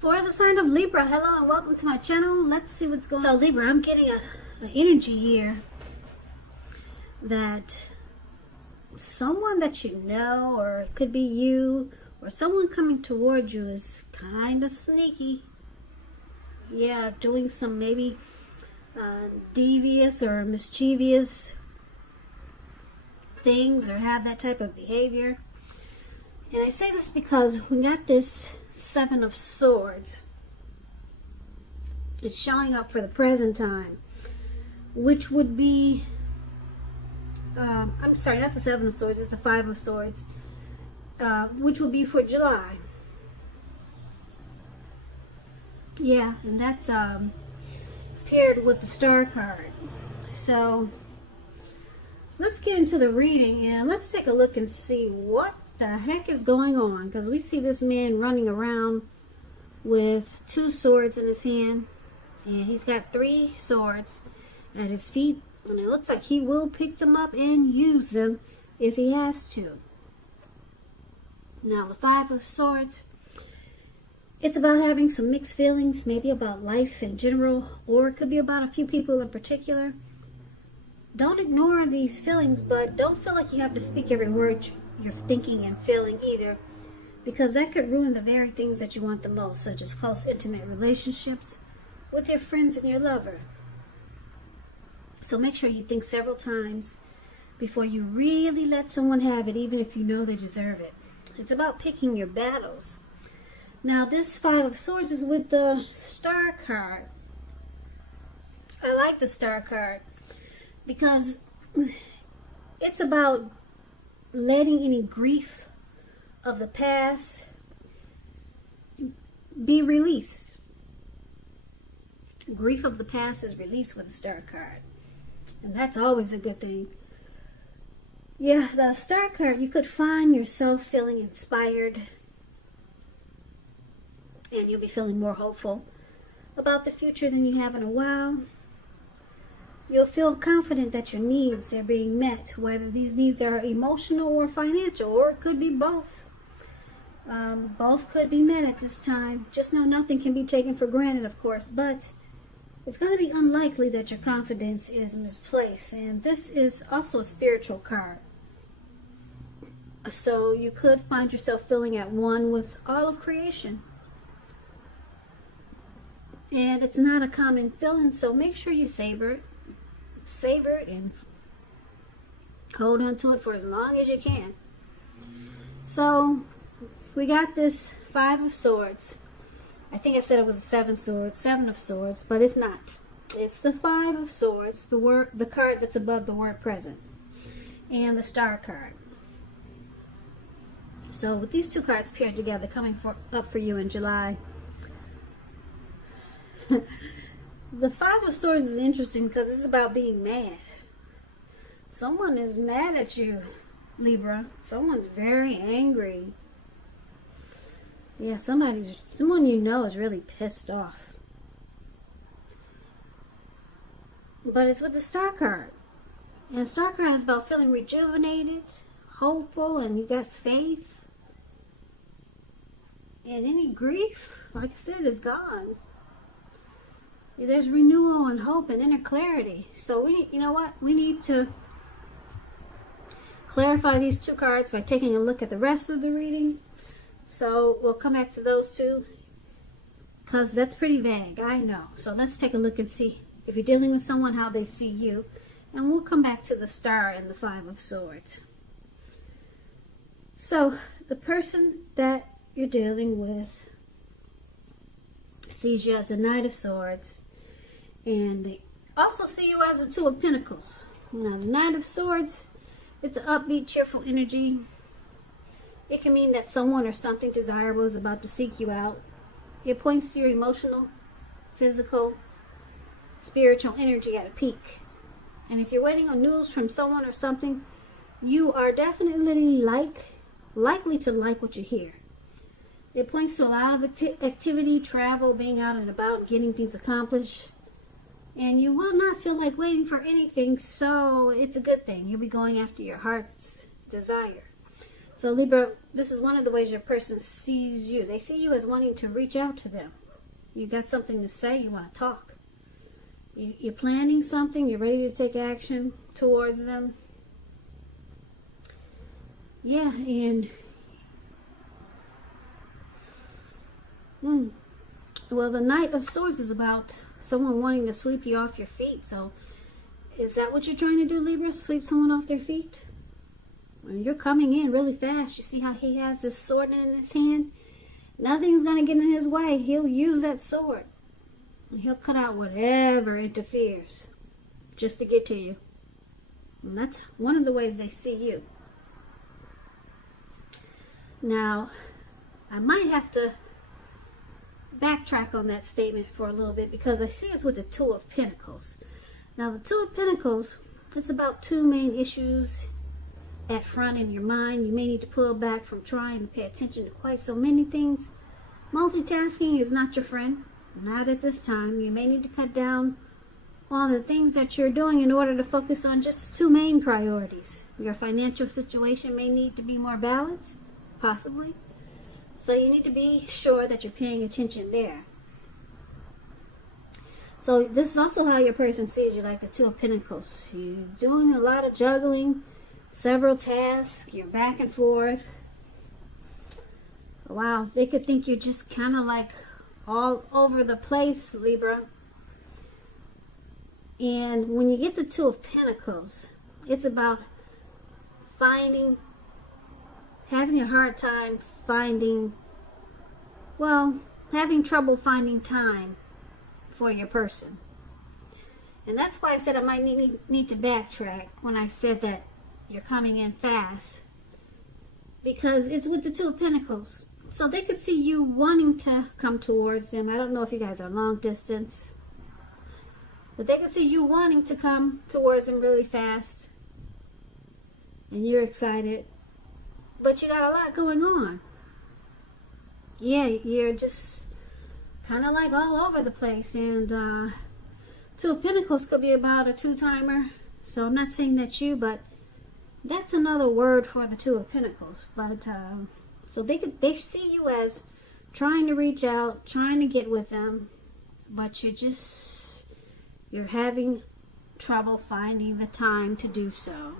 For the sign of Libra, hello and welcome to my channel. Let's see what's going on. So Libra, I'm getting an energy here that someone that you know, or it could be you, or someone coming towards you is kind of sneaky. Yeah, doing some maybe devious or mischievous things, or have that type of behavior. And I say this because we got this Seven of Swords. It's showing up for the present time, which would be I'm sorry, not the Seven of Swords, it's the Five of Swords, which would be for July. Yeah, and that's paired with the Star card. So let's get into the reading and let's take a look and see what the heck is going on, because we see this man running around with two swords in his hand, and he's got three swords at his feet, and it looks like he will pick them up and use them if he has to. Now the Five of Swords, it's about having some mixed feelings, maybe about life in general, or it could be about a few people in particular. Don't ignore these feelings, but don't feel like you have to speak every word you're thinking and feeling either, because that could ruin the very things that you want the most, such as close, intimate relationships with your friends and your lover. So make sure you think several times before you really let someone have it, even if you know they deserve it. It's about picking your battles. Now this Five of Swords is with the Star card. I like the Star card because it's about letting any grief of the past be released. Grief of the past is released with the Star card, and that's always a good thing. Yeah, the Star card, you could find yourself feeling inspired, and you'll be feeling more hopeful about the future than you have in a while. You'll feel confident that your needs are being met, whether these needs are emotional or financial, or it could be both. Both could be met at this time. Just know nothing can be taken for granted, of course, but it's going to be unlikely that your confidence is misplaced. And this is also a spiritual card. So you could find yourself feeling at one with all of creation. And it's not a common feeling, so make sure you savor it. Savor it and hold on to it for as long as you can. So we got this Five of Swords. I think I said it was Seven of Swords, but it's not. It's the Five of Swords, the card that's above the word present, and the Star card. So with these two cards paired together, coming up for you in July, the Five of Swords is interesting because it's about being mad. Someone is mad at you, Libra. Someone's very angry. Yeah, someone you know is really pissed off. But it's with the Star card. And the Star card is about feeling rejuvenated, hopeful, and you got faith. And any grief, like I said, is gone. There's renewal and hope and inner clarity. So you know what? We need to clarify these two cards by taking a look at the rest of the reading. So we'll come back to those two, because that's pretty vague, I know. So let's take a look and see if you're dealing with someone, how they see you. And we'll come back to the Star and the Five of Swords. So the person that you're dealing with sees you as a Knight of Swords, and they also see you as a Two of Pentacles. Now the Knight of Swords, it's an upbeat, cheerful energy. It can mean that someone or something desirable is about to seek you out. It points to your emotional, physical, spiritual energy at a peak. And if you're waiting on news from someone or something, you are definitely likely to like what you hear. It points to a lot of activity, travel, being out and about, getting things accomplished. And you will not feel like waiting for anything, so it's a good thing. You'll be going after your heart's desire. So Libra, this is one of the ways your person sees you. They see you as wanting to reach out to them. You got something to say, you want to talk. You're planning something, you're ready to take action towards them. Yeah, and well, the Knight of Swords is about someone wanting to sweep you off your feet. So is that what you're trying to do, Libra? Sweep someone off their feet? When you're coming in really fast, you see how he has this sword in his hand? Nothing's going to get in his way. He'll use that sword. And he'll cut out whatever interferes just to get to you. And that's one of the ways they see you. Now, I might have to backtrack on that statement for a little bit because I see it's with the Two of Pentacles. Now, the Two of Pentacles, it's about two main issues at front in your mind. You may need to pull back from trying to pay attention to quite so many things. Multitasking is not your friend. Not at this time. You may need to cut down all the things that you're doing in order to focus on just two main priorities. Your financial situation may need to be more balanced, possibly. So you need to be sure that you're paying attention there. So this is also how your person sees you, like the Two of Pentacles. You're doing a lot of juggling, several tasks, you're back and forth. Wow, they could think you're just kind of like all over the place, Libra. And when you get the Two of Pentacles, it's about having a hard time having trouble finding time for your person. And that's why I said I might need to backtrack when I said that you're coming in fast. Because it's with the Two of Pentacles. So they could see you wanting to come towards them. I don't know if you guys are long distance. But they could see you wanting to come towards them really fast. And you're excited. But you got a lot going on. Yeah, you're just kind of like all over the place. And Two of Pentacles could be about a two-timer. So I'm not saying that's you, but that's another word for the Two of Pentacles. But so they see you as trying to reach out, trying to get with them, but you're having trouble finding the time to do so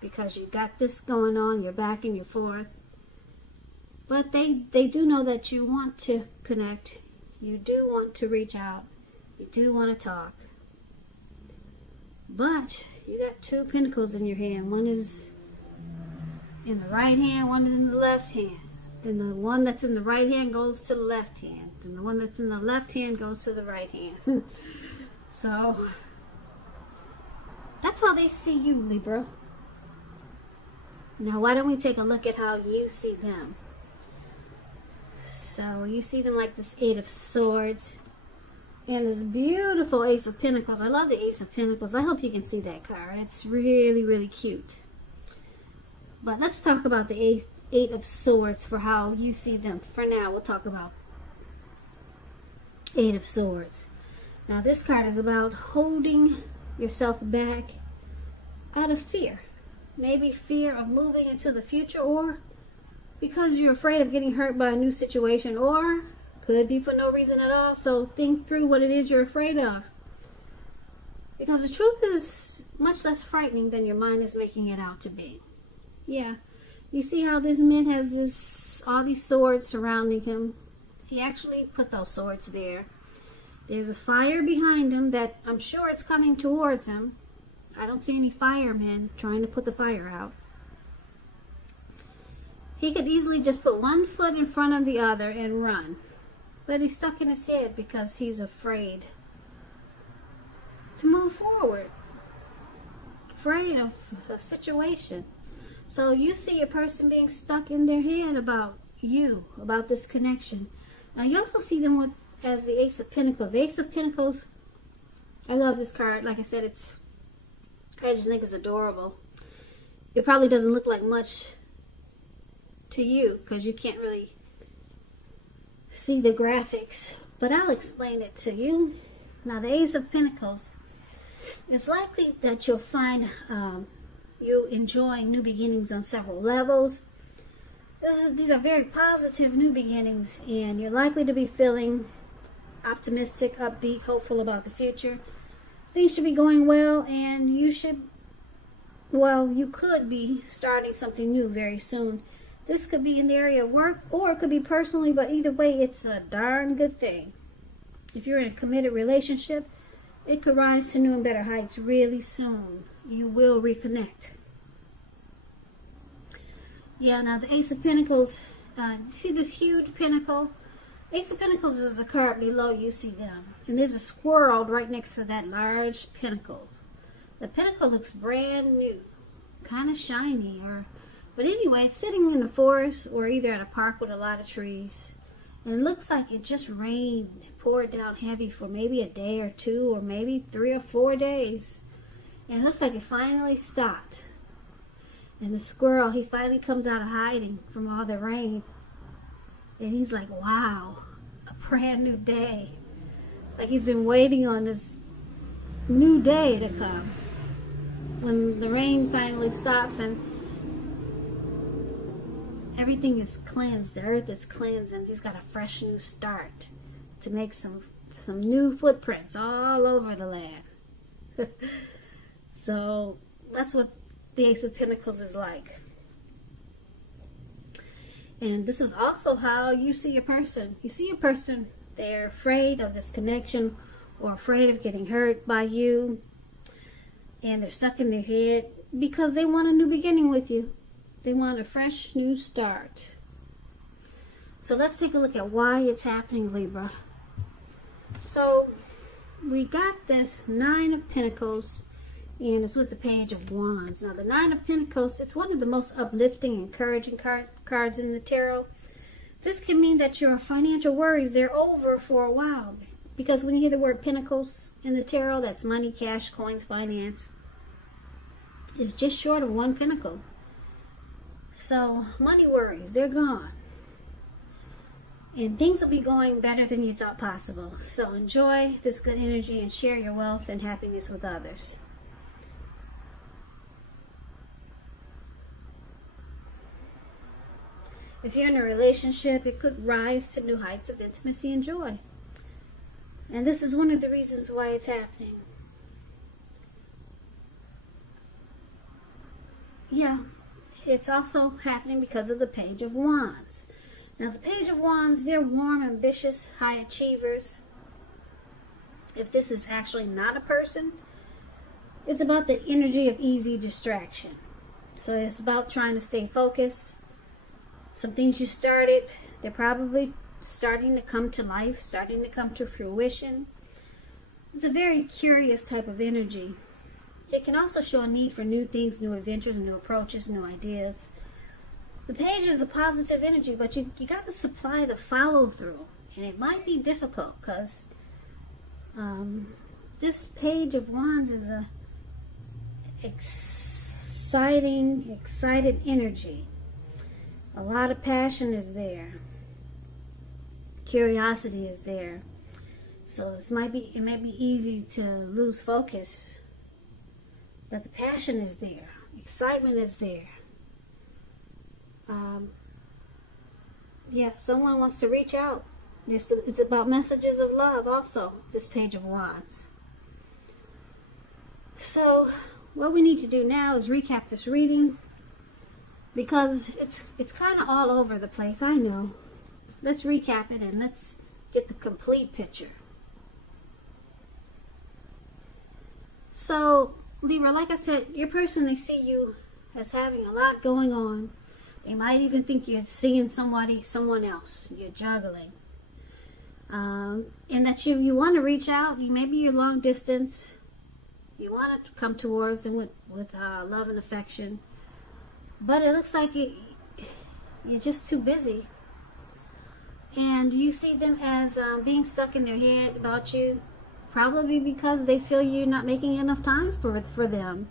because you got this going on, you're back and you're forth. But they do know that you want to connect, you do want to reach out, you do want to talk. But you got Two of Pentacles in your hand. One is in the right hand, one is in the left hand. Then the one that's in the right hand goes to the left hand. And the one that's in the left hand goes to the right hand. So, that's how they see you, Libra. Now, why don't we take a look at how you see them? So, you see them like this Eight of Swords. And this beautiful Ace of Pentacles. I love the Ace of Pentacles. I hope you can see that card. It's really, really cute. But let's talk about the Eight of Swords for how you see them. For now, we'll talk about Eight of Swords. Now, this card is about holding yourself back out of fear. Maybe fear of moving into the future, or because you're afraid of getting hurt by a new situation, or could be for no reason at all. So think through what it is you're afraid of. Because the truth is much less frightening than your mind is making it out to be. Yeah, you see how this man has all these swords surrounding him. He actually put those swords there. There's a fire behind him that I'm sure it's coming towards him. I don't see any firemen trying to put the fire out. He could easily just put one foot in front of the other and run. But he's stuck in his head because he's afraid to move forward. Afraid of a situation. So you see a person being stuck in their head about you, about this connection. Now you also see them as the Ace of Pentacles. The Ace of Pentacles, I love this card. Like I said, I just think it's adorable. It probably doesn't look like much to you because you can't really see the graphics. But I'll explain it to you. Now the Ace of Pentacles, it's likely that you'll find you enjoying new beginnings on several levels. These are very positive new beginnings, and you're likely to be feeling optimistic, upbeat, hopeful about the future. Things should be going well, and you could be starting something new very soon. This could be in the area of work, or it could be personally, but either way, it's a darn good thing. If you're in a committed relationship, it could rise to new and better heights really soon. You will reconnect. Yeah, now the Ace of Pentacles, see this huge pentacle? Ace of Pentacles is the card below, you see them. And there's a squirrel right next to that large pentacle. The pentacle looks brand new, kind of shiny. But anyway, it's sitting in the forest or either at a park with a lot of trees. And it looks like it just rained, poured down heavy for maybe a day or two, or maybe 3 or 4 days. And it looks like it finally stopped. And the squirrel, he finally comes out of hiding from all the rain. And he's like, wow, a brand new day. Like he's been waiting on this new day to come. When the rain finally stops and everything is cleansed, the earth is cleansed, and he's got a fresh new start to make some new footprints all over the land. So that's what the Ace of Pentacles is like. And this is also how you see a person. You see a person, they're afraid of this connection or afraid of getting hurt by you. And they're stuck in their head because they want a new beginning with you. They want a fresh new start. So let's take a look at why it's happening, Libra. So we got this Nine of Pentacles, and it's with the Page of Wands. Now the Nine of Pentacles, it's one of the most uplifting, encouraging cards in the tarot. This can mean that your financial worries, they're over for a while. Because when you hear the word Pentacles in the tarot, that's money, cash, coins, finance. It's just short of one pentacle. So money worries, they're gone. And things will be going better than you thought possible. So enjoy this good energy and share your wealth and happiness with others. If you're in a relationship, it could rise to new heights of intimacy and joy. And this is one of the reasons why it's happening. Yeah, it's also happening because of the Page of Wands. Now the Page of Wands, they're warm, ambitious, high achievers. If this is actually not a person, it's about the energy of easy distraction. So it's about trying to stay focused. Some things you started, they're probably starting to come to life, starting to come to fruition. It's a very curious type of energy. It can also show a need for new things, new adventures, new approaches, new ideas. The page is a positive energy, but you got to supply the follow through. And it might be difficult because this Page of Wands is a excited energy. A lot of passion is there. Curiosity is there. So it may be easy to lose focus. But the passion is there. Excitement is there. Yeah, someone wants to reach out. It's about messages of love also, this Page of Wands. So what we need to do now is recap this reading, because it's kind of all over the place, I know. Let's recap it and let's get the complete picture. So Libra, like I said, your person, they see you as having a lot going on. They might even think you're seeing someone else. You're juggling. And that you want to reach out. Maybe you're long distance. You want to come towards them with love and affection. But it looks like you're just too busy. And you see them as being stuck in their head about you. Probably because they feel you're not making enough time for them.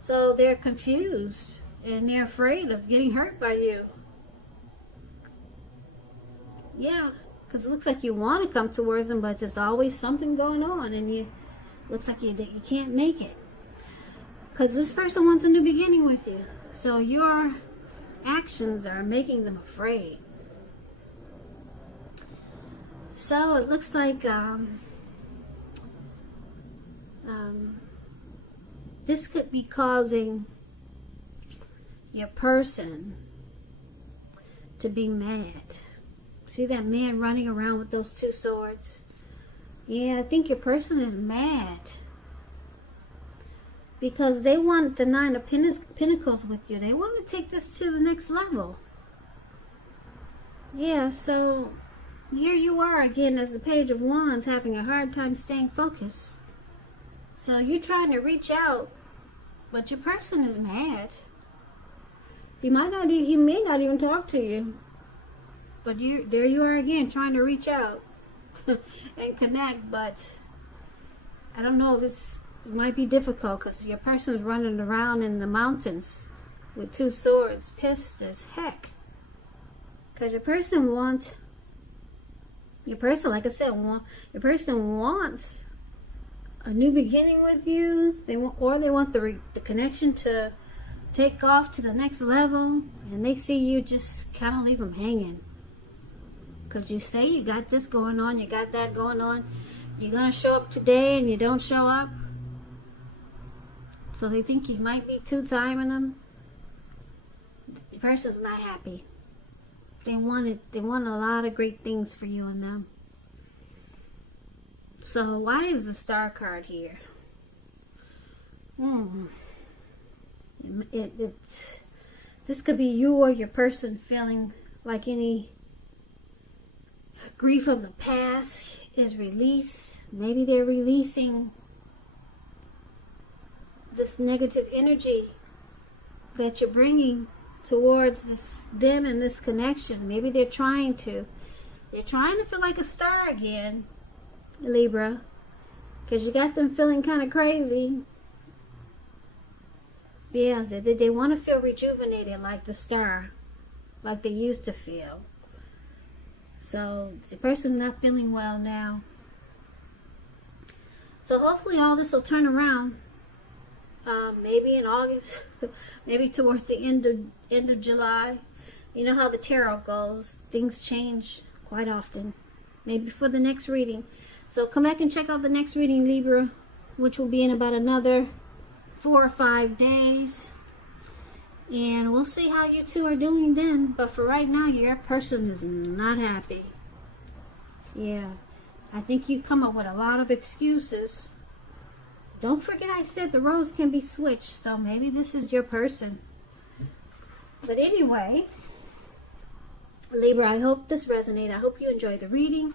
So they're confused and they're afraid of getting hurt by you. Yeah, because it looks like you want to come towards them, but there's always something going on, and looks like you can't make it. Because this person wants a new beginning with you. So you're actions are making them afraid. So it looks like this could be causing your person to be mad. See that man running around with those two swords? Yeah, I think your person is mad because they want the Nine of Pentacles with you. They want to take this to the next level. Yeah, so here you are again as the Page of Wands, having a hard time staying focused. So you're trying to reach out, but your person is mad. He may not even talk to you, but there you are again, trying to reach out and connect. But I don't know if it might be difficult because your person is running around in the mountains with two swords, pissed as heck. Because your person wants, like I said, your person wants a new beginning with you. They want the connection to take off to the next level, and they see you just kind of leave them hanging. Because you say you got this going on, you got that going on. You're going to show up today and you don't show up. So they think you might be two-timing them. The person's not happy. They want a lot of great things for you and them. So why is the Star card here? This could be you or your person feeling like any grief of the past is released. Maybe they're releasing this negative energy that you're bringing towards them and this connection. Maybe they're trying to feel like a star again, Libra, because you got them feeling kind of crazy. Yeah, they want to feel rejuvenated like the star, like they used to feel. So the person's not feeling well now. So hopefully all this will turn around. Maybe in August, maybe towards the end of July. You know how the tarot goes. Things change quite often. Maybe for the next reading. So come back and check out the next reading, Libra, which will be in about another 4 or 5 days. And we'll see how you two are doing then. But for right now, your person is not happy. Yeah. I think you come up with a lot of excuses. Don't forget I said the roles can be switched. So maybe this is your person. But anyway, Libra, I hope this resonated. I hope you enjoyed the reading.